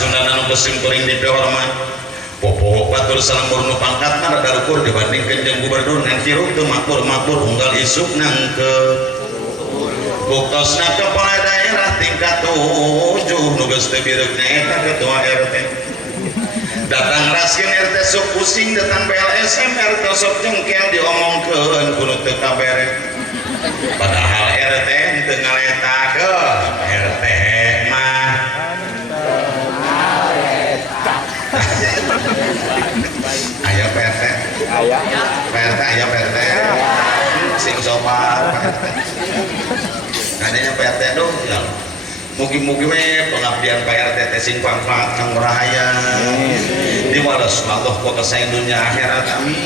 Pasundan anu pesim kuring dipehormat popo batur salembur nu pangkatna rada ukur dibandingkeun jeung gubernur ngan kiruk teu makmur unggal isuk nangke buktosna kepala daerah tingkat 7 nu geus teu bireukna eta ketua RT datang raskeun RT sok pusing datang PLSM RT sok jengkel diomongkeun kudu teu kabere padahal RT teu ngaletakeun RT mah aya PRT aya PRT sing sopan adanya PRT dong ya mugi-mugi we pengabdian PRT teh sing manfaat kang rahaya diwales Allah kota sae dunya akhirat amin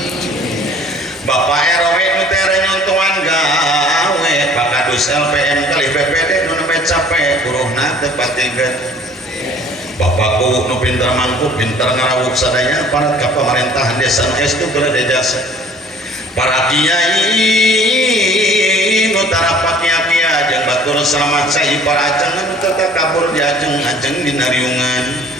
Bapak RW nu teh nyontohan gawe pakadus LPM kali BPD nu nembe capek kuruhna teu patingkeun Bapakku nu pinter mangku pinter ngarawuk sadaya parat ka pemerintahan desa nu estu berada jasa para kiai nu tarapak kiai jeung batur selamat sai para ajeng nu teu kabur di ajeng-ajeng dina riungan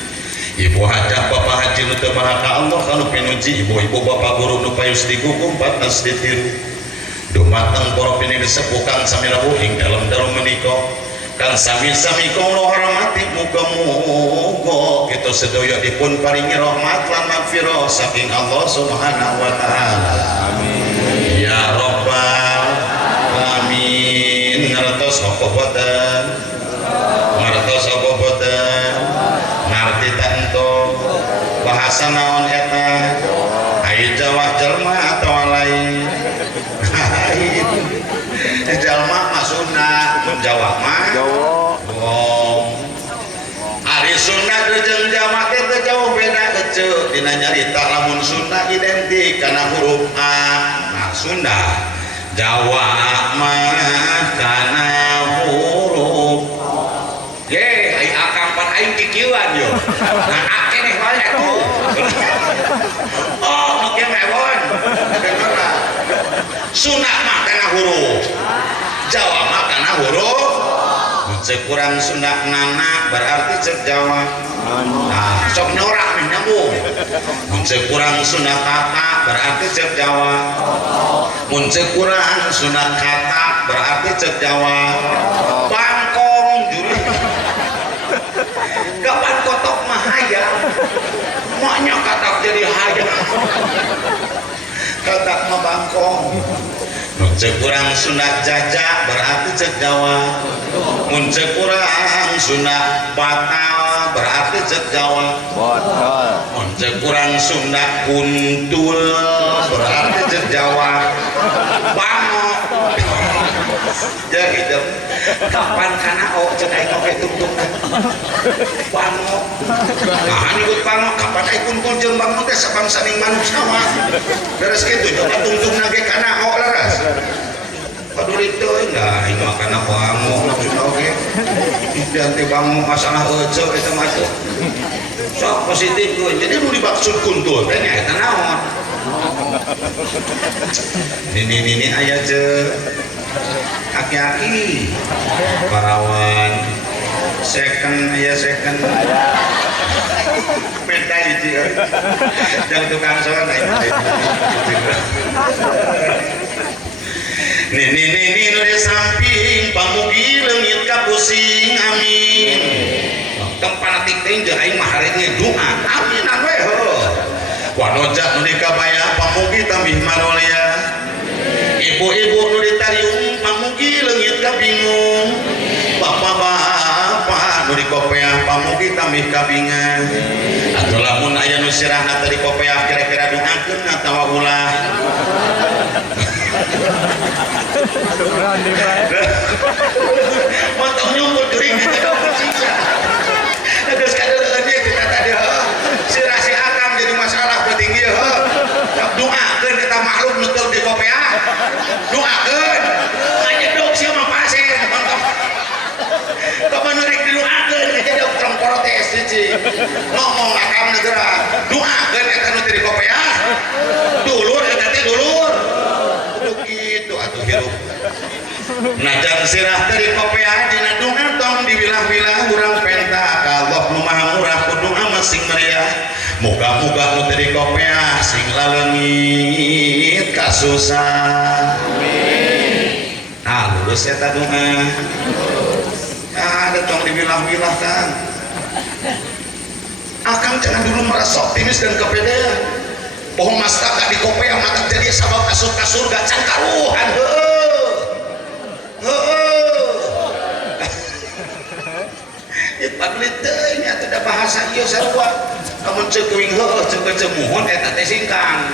Ibu hajah Bapak haji nu teu bahaka Allah kanu pinuji ibu-ibu bapak guru nu payus digugung patnas ditiru dumateng para piniun sepuh kang sami rawuh ing dalem-dalem menika kang sami-sami kula hormati muga-muga kita sedaya dipun paringi rahmat lan magfirah saking Allah Subhanahu wa taala. Amin. Ya rabbal alamin. Ngartos apa boten? Ngartos apa boten? Ngarti ta ento bahasa naon eta? Ai Jawa jelma atau lain? Jalma mah Sunda, mun Jawa mah bohong. Ari Sunda jeung Jawa teh teu jauh beda keceu. Dina nyarita lamun Sunda identik kana huruf A, nah Sunda. Jawa mah kana huruf Ye, ai akampan aing kikieuan yo. Nah akeneh wae atuh. Oh, nu kieu mewon. Sunda mah kana huruf Jawa mah kana huruf cek kurang Sunda nana berarti cek Jawa nah sok nyorak nih nyambung cek kurang Sunda kata berarti cek Jawa cek kurang Sunda kata berarti cek Jawa bangkong juri kapan kotok mah hayang maknya katak jadi hayang katak mah bangkong cek kurang Sunda jajak berarti cek Jawa cek kurang Sunda batal berarti cek Jawa cek kurang Sunda kuntul berarti cek Jawa bangok ya gitu kapan kana cek aing oke tung-tung bangok nah nyebut bangok kapan aing kuntul jeung bangok teh sabangsa ning manuk sama beres kitu coba tungtung nage kana leres aduh itu enggak ini makanya bangok oke nanti bangok masalah ece itu masuk sok positif gue jadi lu dimaksud kuntul kayaknya itu naon ini ayah je aki-aki parawan second ayah second beda itu yang tukang soal Nih nu di samping pamugi leungit ka pusing amin. Tempanatik teh jeung aing mah hareunya doa. Aminan we heuh. Wanojat nu dikabaya pamugi tambih manolia. Ibu-ibu nu ditariung pamugi leungit ka bingung. Bapak-bapak nu dikopeah pamugi tambih kabingan. Atuh lamun aya nu sirahna teh dikopeah kira-kira doakeun atawa ulah. Mantap nyumput gering kita dong bersisa terus kadang-kadang dia kita tadi si rasi akam jadi masalah petinggi doakan kita makhluk nutup di kopea doakan hanya dong siapa pasien mantap kapan narik didoakan kita dong terang protes ngomong akam negara doakan kita nutup di kopea dulur kita dulur gitu atuh hirup najan sirah dari kopea dina dungan tong diwilah-wilah urang penta ka Allah nu maha murah kudu Muga-muga nu teu dikopeah sing lalengit kasusah. Amin. Lulus eta doa. Ada tong dibilah-bilah kan. Akang jangan dulu merasa optimis dan kepedean. Pohon mastaka di kopeah mata jadi sabab kasur ka surga can karuhan. Paglit teh nya teh bahasa ieu sarua. Lamun ceuk kuing heueuh ceuk cemuhun eta teh singkang.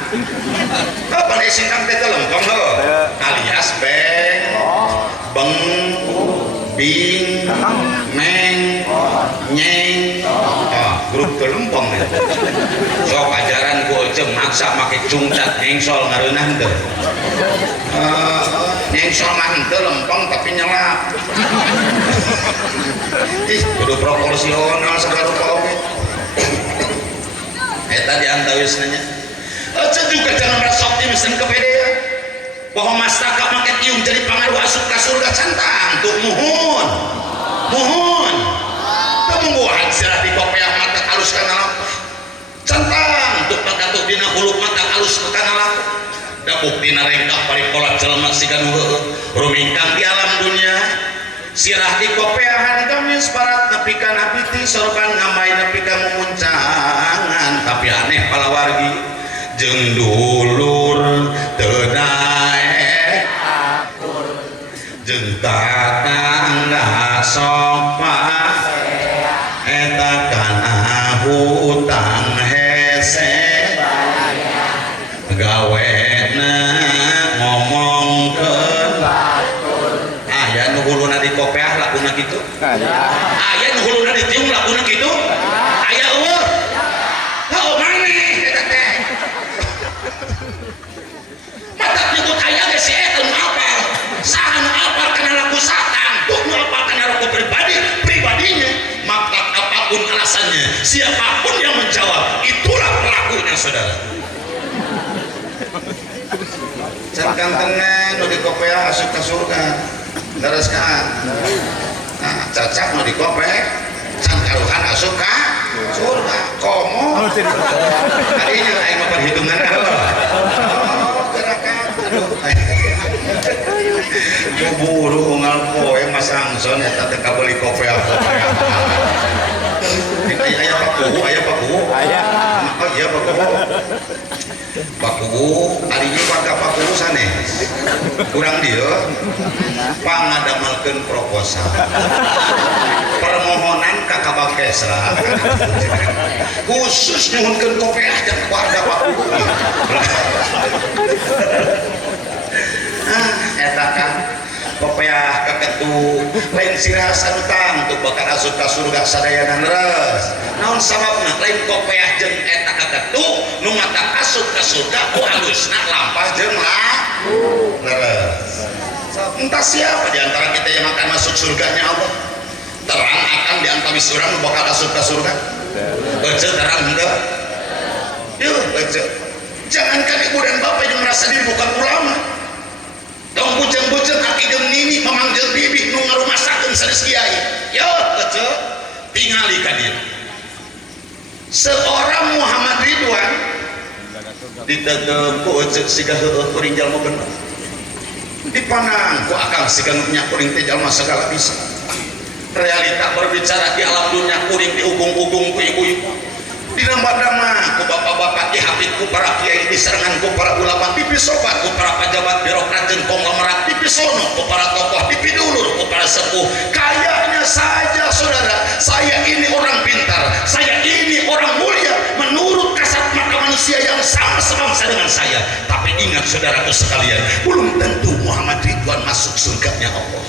Apa singkang teh lempeng heueuh. Alias beng, beng, bing, meng, nyeng. Grup teu lempeng ya. Sok ajaran ku ece maksa make cungcat nengsol ngareunah teu. Nengsol mah teu lempeng tapi nyelap. Ih, kudu proporsional segala rupa oke. Eta diantawisna nya. Ece juga jangan merasa optimis dan kepedean. Bahwa mastaka make tiung jadi pangaruh asup ka surga cantang tuh muhun. Muhun. Teu mungguhan sirah di kopeah mata kalus kana lampu. Cantang tuh pagatuh dina hulu mata kalus kana lampu. Da buktina rengkap parikola jelema siga nu heueuh rumingkang di alam dunia. Sirah di kopeahan gamis parat nepi ka napiti sorban ngambai nepi ka mumuncangan tapi aneh palawargi jeung dulur teu daek akur jeung tatangga sopan eta kana hutang hese gawena ngomongkeun aya nu huluna di kopeah lakuna kitu aya nu huluna di tiung lakuna kitu aya eueuh heuh maneh eta teh mata nyebut aya ge si eta nu apal saha nu apal kana laku satan tuh nu apal kana laku pribadinya maka apapun alasannya siapapun yang menjawab itulah pelakunya saudara. Can kantengna nu di kopeah asup ka surga leres kan. Nah, cacak nu di kope can karuhan asup ka surga. Komo. Adinya aing mah perhitungan Allah. Gerakan. Aduh. Buru unggal poe Mas Angson eta teh kabeli kopeah. Aya paku, aya paku. Aya. Oh iya paku. Paku arinya warga paku sanes kurang dia pangadamelkeun proposal permohonan ka Kabakesra khusus nyuhunkeun kopeah jeung warga paku eta kan kopeah keketu lain sirah sanutang untuk bakal asup ka surga sadayana leres naon sababna lain kopeah jeung eta keketu nu mata asup ka surga ku halusna lampah jeung leres. Entah siapa di antara kita yang akan masuk surganya Allah. Terang akan di antara surang nu bakal asup ka surga. Ece terang henteu. Yeuh ece. Jangankan ibu dan bapak yang merasa diri bukan ulama. Dong bujeng-bujeng aki jeung nini memanggil bibi nu ngarumasakeun sanes kiai. Yo, ece. Tingali ka dieu. Seorang Muhammad Ridwan ditegep ku ece siga heueuh kuring jalma bener. Dipandang ku akal siga nu nya kuring teh jalma segala bisa. Realita berbicara di alam dunia kuring diugung-ugung ku ibu-ibu. Dinambah-nambah ku bapak-bapak dihapit ku para kiai diserangan ku para ulama dipisobat ku para pejabat birokrat jeung konglomerat dipisono ku para tokoh dipidulur ku para sepuh. Kayaknya saja saudara saya ini orang pintar, saya ini orang mulia menurut kasat mata manusia yang sama sebangsa dengan saya. Tapi ingat saudaraku sekalian, belum tentu Muhammad Ridwan masuk surganya Allah.